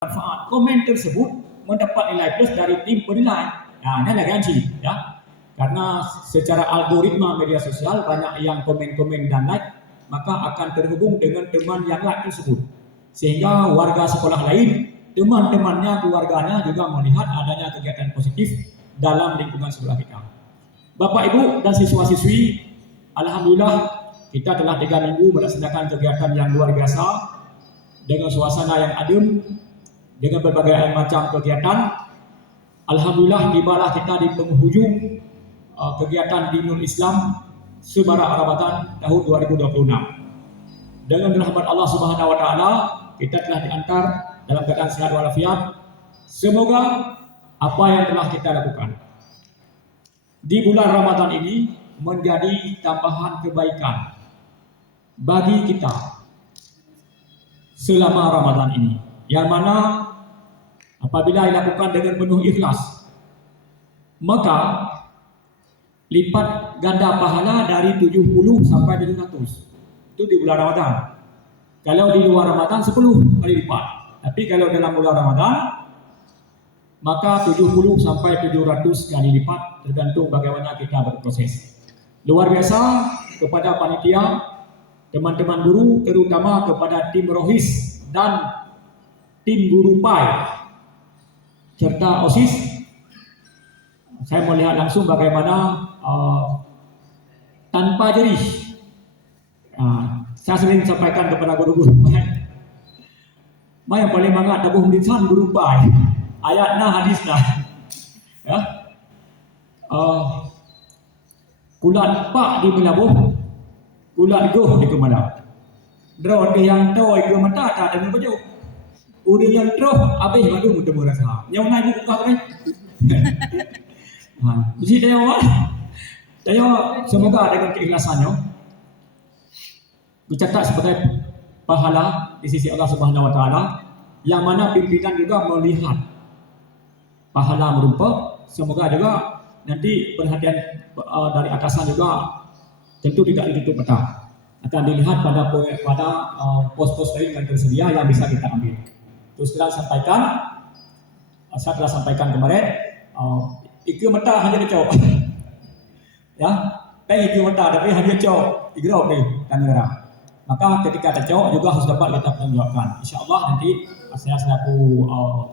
manfaat komen tersebut mendapat nilai plus dari tim penilai. Nah, ini garansi ya. Karena secara algoritma media sosial banyak yang komen-komen dan like, maka akan terhubung dengan teman yang like tersebut. Sehingga warga sekolah lain, teman-temannya, keluarganya juga melihat adanya kegiatan positif dalam lingkungan sekolah kita. Bapak Ibu dan siswa-siswi, alhamdulillah kita telah 3 minggu melaksanakan kegiatan yang luar biasa dengan suasana yang adem, dengan berbagai macam kegiatan. Alhamdulillah tibalah kita di penghujung kegiatan Dinul Islam Semarak Ramadan tahun 2026. Dengan rahmat Allah Subhanahu wa taala, kita telah diantar dalam keadaan sehat walafiat. Semoga apa yang telah kita lakukan di bulan Ramadan ini menjadi tambahan kebaikan bagi kita selama Ramadan ini, yang mana apabila dilakukan dengan penuh ikhlas, maka lipat ganda pahala dari 70 sampai 700. Itu di bulan Ramadan. Kalau di luar Ramadan 10 kali lipat. Tapi kalau dalam bulan Ramadan maka 70 sampai 700 kali lipat, tergantung bagaimana kita berproses. Luar biasa kepada panitia, teman-teman guru, terutama kepada tim Rohis dan tim guru PAI serta OSIS. Saya melihat langsung bagaimana tanpa jerih. Saya sering sampaikan kepada guru-guru yang paling banget tabuh melisan guru PAI. Ayatna hadisna. Ya. Kulat pak di melabuh, kulat goh di kemadap. Drone yang toy ke mata tak ada baju. Udah yang terus habis baru mudah merasa. Yang naik buku kau ni. Jadi saya semoga dengan keikhlasannya dicatat sebagai pahala di sisi Allah Subhanahu wa taala, yang mana pimpinan juga melihat pahala merumpuk. Semoga juga nanti perhatian dari atasan juga tentu tidak ditutup mata, akan dilihat pada pos-pos lain yang tersedia yang bisa kita ambil. Terus saya telah sampaikan kemarin, iku mata hanya dicop, ya, pengen iku mata tapi hanya cop, igrop ni kan orang. Maka ketika tercok juga harus dapat kita pertanggungjawabkan. InsyaAllah nanti saya selaku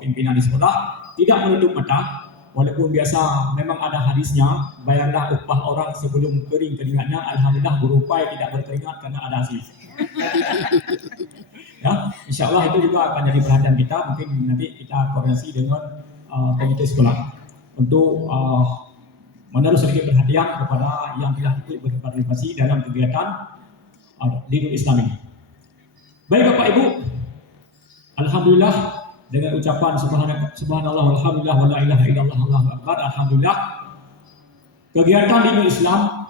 pimpinan di sekolah tidak menutup mata, walaupun biasa memang ada hadisnya, bayarlah upah orang sebelum kering keringatnya. Alhamdulillah guru PAI tidak berkeringat karena ada hadis. Ya, InsyaAllah itu juga akan jadi perhatian kita. Mungkin nanti kita koordinasi dengan komite sekolah untuk menaruh sedikit perhatian kepada yang telah ikut berpartisipasi dalam kegiatan Dinul Islam ini. Baik Bapak Ibu, alhamdulillah dengan ucapan subhanallah walhamdulillah wala ilaha illallah Allahu akbar, alhamdulillah kegiatan Dinul Islam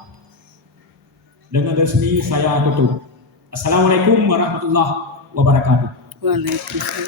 dengan resmi saya tutup. Assalamualaikum warahmatullahi wabarakatuh. Waalaikumsalam.